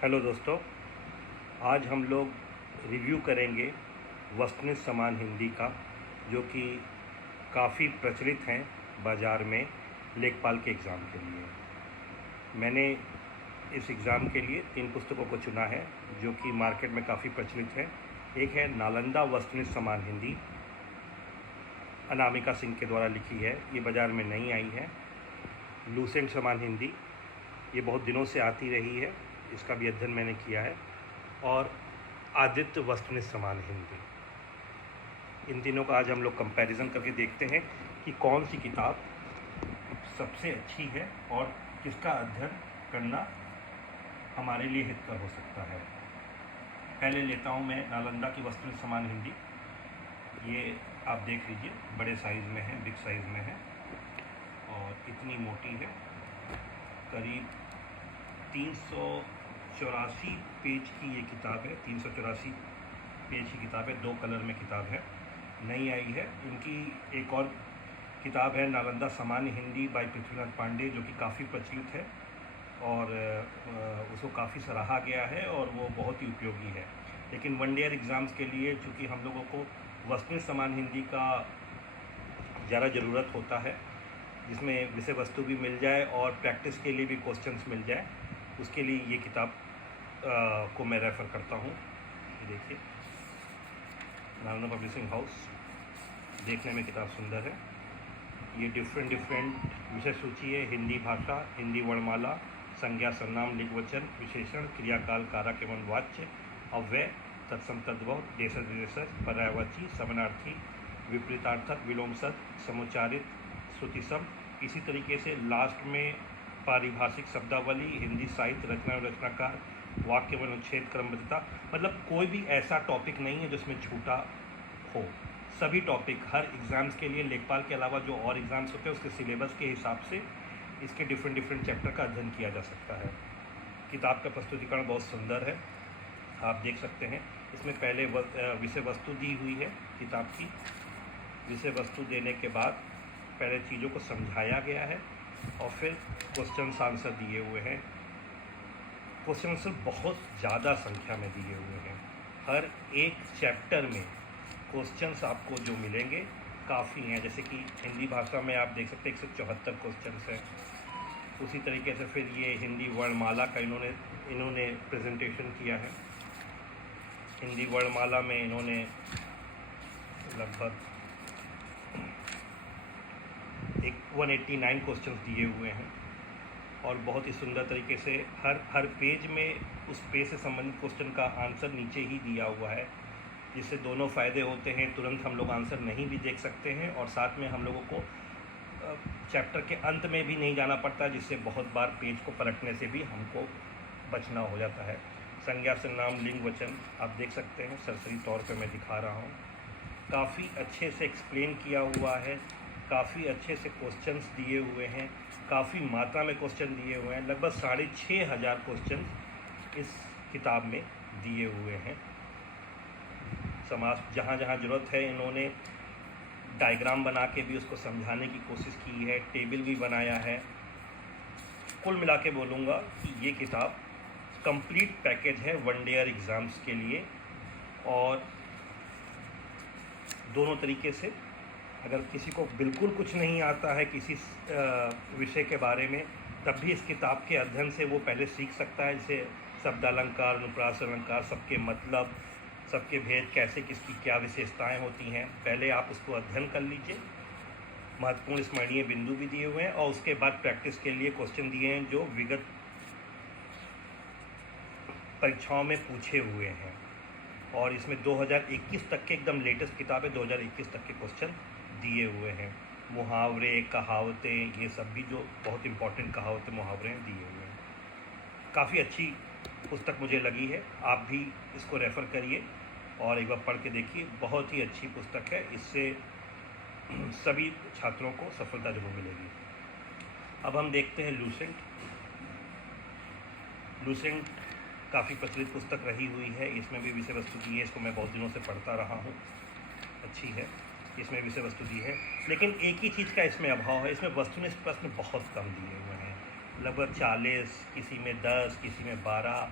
Hello दोस्तों, आज हम लोग रिव्यू करेंगे वस्तुनिष्ठ समान हिंदी का, जो कि काफ़ी प्रचलित हैं बाज़ार में लेखपाल के एग्ज़ाम के लिए। मैंने इस एग्ज़ाम के लिए 3 पुस्तकों को चुना है जो कि मार्केट में काफ़ी प्रचलित है। एक है नालंदा वस्तुनिष्ठ समान हिंदी, अनामिका सिंह के द्वारा लिखी है, ये बाज़ार में नहीं आई है। लूसेंट समान हिंदी, ये बहुत दिनों से आती रही है, इसका भी अध्ययन मैंने किया है। और आदित्य वस्तुनिष्ठ समान हिंदी, इन तीनों का आज हम लोग कंपैरिजन करके देखते हैं कि कौन सी किताब सबसे अच्छी है और किसका अध्ययन करना हमारे लिए हितकर हो सकता है। पहले लेता हूँ मैं नालंदा की वस्तुनिष्ठ समान हिंदी। ये आप देख लीजिए, बड़े साइज़ में है, बिग साइज़ में है और इतनी मोटी है, करीब 384 पेज की ये किताब है। 384 पेज की किताब है, 2 कलर में किताब है, नई आई है। इनकी एक और किताब है नालंदा सामान्य हिंदी बाय पृथ्वीनाथ पांडे, जो कि काफ़ी प्रचलित है और उसको काफ़ी सराहा गया है और वो बहुत ही उपयोगी है। लेकिन वन ईयर एग्ज़ाम्स के लिए चूँकि हम लोगों को वस्तुनिष्ठ समान हिंदी का ज़्यादा ज़रूरत होता है, जिसमें विषय वस्तु भी मिल जाए और प्रैक्टिस के लिए भी क्वेश्चंस मिल जाए, उसके लिए ये किताब को मैं रेफ़र करता हूँ। देखिए, नालंदा पब्लिशिंग हाउस, देखने में किताब सुंदर है। ये डिफरेंट विषय सूची है। हिंदी भाषा, हिंदी वर्णमाला, संज्ञा, सर्वनाम, लिंग वचन, विशेषण, क्रियाकाल, कारक एवं वाच्य, अव्यय, तत्सम तद्भव, देशज विदेशज, पर्यायवाची, समानार्थी, विपरीतार्थक, विलोमसद, समुच्चारित, श्रुतिसम। इसी तरीके से लास्ट में पारिभाषिक शब्दावली, हिंदी साहित्य, रचना और रचनाकार, वाक्य व अनुच्छेद क्रमबद्धता। मतलब कोई भी ऐसा टॉपिक नहीं है जिसमें छूटा हो। सभी टॉपिक हर एग्ज़ाम्स के लिए, लेखपाल के अलावा जो और एग्ज़ाम्स होते हैं उसके सिलेबस के हिसाब से इसके डिफरेंट चैप्टर का अध्ययन किया जा सकता है। किताब का प्रस्तुतिकरण बहुत सुंदर है, आप देख सकते हैं। इसमें पहले विषय वस्तु दी हुई है किताब की। विषय वस्तु देने के बाद पहले चीज़ों को समझाया गया है और फिर क्वेश्चन आंसर दिए हुए हैं। क्वेश्चन आंसर बहुत ज़्यादा संख्या में दिए हुए हैं। हर एक चैप्टर में क्वेश्चंस आपको जो मिलेंगे काफ़ी हैं। जैसे कि हिंदी भाषा में आप देख सकते हैं 174 क्वेश्चंस हैं। उसी तरीके से फिर ये हिंदी वर्णमाला का इन्होंने प्रेजेंटेशन किया है। हिंदी वर्णमाला में इन्होंने लगभग 189 क्वेश्चंस दिए हुए हैं और बहुत ही सुंदर तरीके से हर पेज में उस पेज से संबंधित क्वेश्चन का आंसर नीचे ही दिया हुआ है, जिससे दोनों फ़ायदे होते हैं। तुरंत हम लोग आंसर नहीं भी देख सकते हैं और साथ में हम लोगों को चैप्टर के अंत में भी नहीं जाना पड़ता, जिससे बहुत बार पेज को पलटने से भी हमको बचना हो जाता है। संज्ञा, सर्वनाम, लिंग वचन आप देख सकते हैं, सरसरी तौर पे मैं दिखा रहा हूँ। काफ़ी अच्छे से एक्सप्लेन किया हुआ है, काफ़ी अच्छे से क्वेश्चंस दिए हुए हैं, काफ़ी मात्रा में क्वेश्चन दिए हुए हैं। लगभग 6500 क्वेश्चन इस किताब में दिए हुए हैं। समाज जहाँ जहाँ ज़रूरत है इन्होंने डायग्राम बना के भी उसको समझाने की कोशिश की है, टेबल भी बनाया है। कुल मिला के बोलूँगा कि ये किताब कंप्लीट पैकेज है वन ईयर एग्ज़ाम्स के लिए। और दोनों तरीके से, अगर किसी को बिल्कुल कुछ नहीं आता है किसी विषय के बारे में, तब भी इस किताब के अध्ययन से वो पहले सीख सकता है। जैसे शब्दालंकार, अनुप्रास अलंकार, सबके मतलब, सबके भेद, कैसे किसकी क्या विशेषताएं होती हैं, पहले आप उसको अध्ययन कर लीजिए। महत्वपूर्ण स्मरणीय बिंदु भी दिए हुए हैं और उसके बाद प्रैक्टिस के लिए क्वेश्चन दिए हैं जो विगत परीक्षाओं में पूछे हुए हैं। और इसमें 2021 तक के एकदम लेटेस्ट किताब है, 2021 तक के क्वेश्चन दिए हुए हैं। मुहावरे, कहावतें, ये सब भी जो बहुत इम्पॉर्टेंट कहावतें, मुहावरे दिए हुए हैं। काफ़ी अच्छी पुस्तक मुझे लगी है, आप भी इसको रेफ़र करिए और एक बार पढ़ के देखिए। बहुत ही अच्छी पुस्तक है, इससे सभी छात्रों को सफलता जरूर मिलेगी। अब हम देखते हैं लूसेंट। लूसेंट काफ़ी प्रचलित पुस्तक रही हुई है, इसमें भी विषय वस्तु दी है। इसको मैं बहुत दिनों से पढ़ता रहा हूँ, अच्छी है। इसमें विषय वस्तु दी है, लेकिन एक ही चीज़ का इसमें अभाव है, इसमें वस्तुनिष्ठ प्रश्न बहुत कम दिए हुए हैं। लगभग 40, किसी में 10, किसी में 12,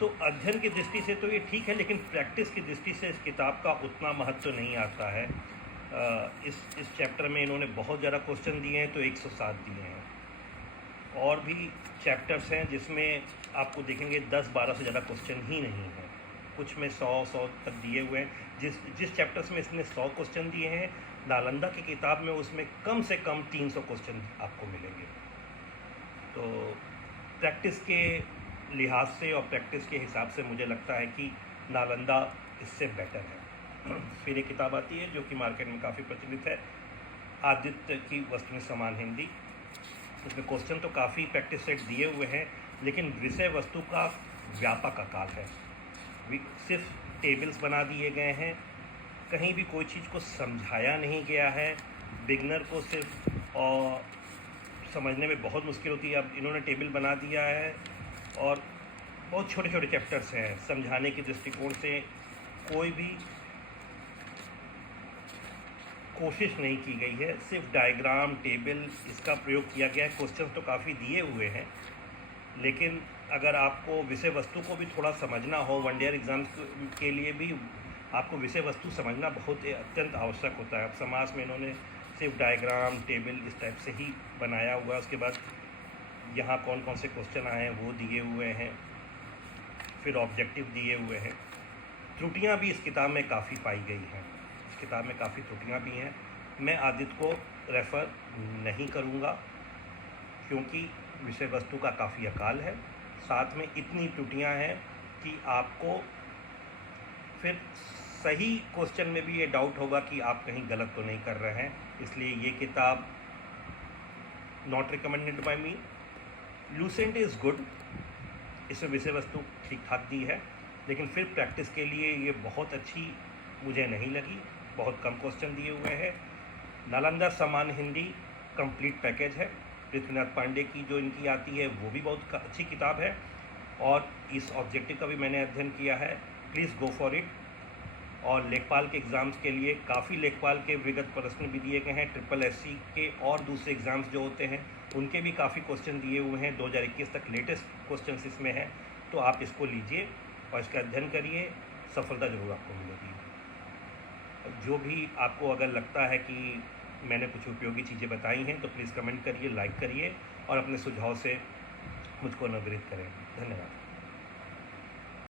तो अध्ययन की दृष्टि से तो ये ठीक है, लेकिन प्रैक्टिस की दृष्टि से इस किताब का उतना महत्व तो नहीं आता है। इस चैप्टर में इन्होंने बहुत ज़्यादा क्वेश्चन दिए हैं, तो 107 दिए हैं। और भी चैप्टर्स हैं जिसमें आपको देखेंगे 10-12 से ज़्यादा क्वेश्चन ही नहीं है। कुछ में 100 तक दिए हुए हैं। जिस चैप्टर्स में इसने 100 क्वेश्चन दिए हैं, नालंदा की किताब में उसमें कम से कम 300 क्वेश्चन आपको मिलेंगे। तो प्रैक्टिस के लिहाज से और प्रैक्टिस के हिसाब से मुझे लगता है कि नालंदा इससे बेटर है। फिर एक किताब आती है जो कि मार्केट में काफ़ी प्रचलित है, आदित्य की वस्तुनिष्ठ समान हिंदी। उसमें क्वेश्चन तो काफ़ी प्रैक्टिस सेट दिए हुए हैं, लेकिन विषय वस्तु का व्यापक आकार है। सिर्फ टेबल्स बना दिए गए हैं, कहीं भी कोई चीज़ को समझाया नहीं गया है। बिगनर को सिर्फ और समझने में बहुत मुश्किल होती है। अब इन्होंने टेबल बना दिया है और बहुत छोटे छोटे चैप्टर्स हैं। समझाने के दृष्टिकोण से कोई भी कोशिश नहीं की गई है, सिर्फ डायग्राम टेबल इसका प्रयोग किया गया है। क्वेश्चन तो काफ़ी दिए हुए हैं, लेकिन अगर आपको विषय वस्तु को भी थोड़ा समझना हो, वन ईयर एग्ज़ाम के लिए भी आपको विषय वस्तु समझना बहुत अत्यंत आवश्यक होता है। अब समास में इन्होंने सिर्फ डायग्राम टेबल इस टाइप से ही बनाया हुआ है। उसके बाद यहाँ कौन कौन से क्वेश्चन आए हैं वो दिए हुए हैं, फिर ऑब्जेक्टिव दिए हुए हैं। त्रुटियाँ भी इस किताब में काफ़ी पाई गई हैं। इस किताब में काफ़ी त्रुटियाँ भी हैं। मैं आदित्य को रेफ़र नहीं करूँगा, क्योंकि विषय वस्तु का काफ़ी अकाल है, साथ में इतनी त्रुटियाँ हैं कि आपको फिर सही क्वेश्चन में भी ये डाउट होगा कि आप कहीं गलत तो नहीं कर रहे हैं। इसलिए ये किताब not recommended by me. Lucent is good, इसमें विषय वस्तु ठीक ठाक दी है, लेकिन फिर प्रैक्टिस के लिए ये बहुत अच्छी मुझे नहीं लगी। बहुत कम क्वेश्चन दिए हुए हैं। नालंदा समान हिंदी कंप्लीट पैकेज है। पृथ्वीनाथ पांडे की जो इनकी आती है वो भी बहुत अच्छी किताब है, और इस ऑब्जेक्टिव का भी मैंने अध्ययन किया है। Please go for it. और लेखपाल के एग्ज़ाम्स के लिए काफ़ी लेखपाल के विगत प्रश्न भी दिए गए हैं। SSSC के और दूसरे एग्ज़ाम्स जो होते हैं उनके भी काफ़ी क्वेश्चन दिए हुए हैं। 2021 तक लेटेस्ट क्वेश्चन इसमें हैं, तो आप इसको लीजिए और इसका अध्ययन करिए, सफलता ज़रूर आपको मिलेगी। जो भी आपको अगर लगता है कि मैंने कुछ उपयोगी चीज़ें बताई हैं तो प्लीज़ कमेंट करिए, लाइक करिए और अपने सुझाव से मुझको अवगत करें। धन्यवाद।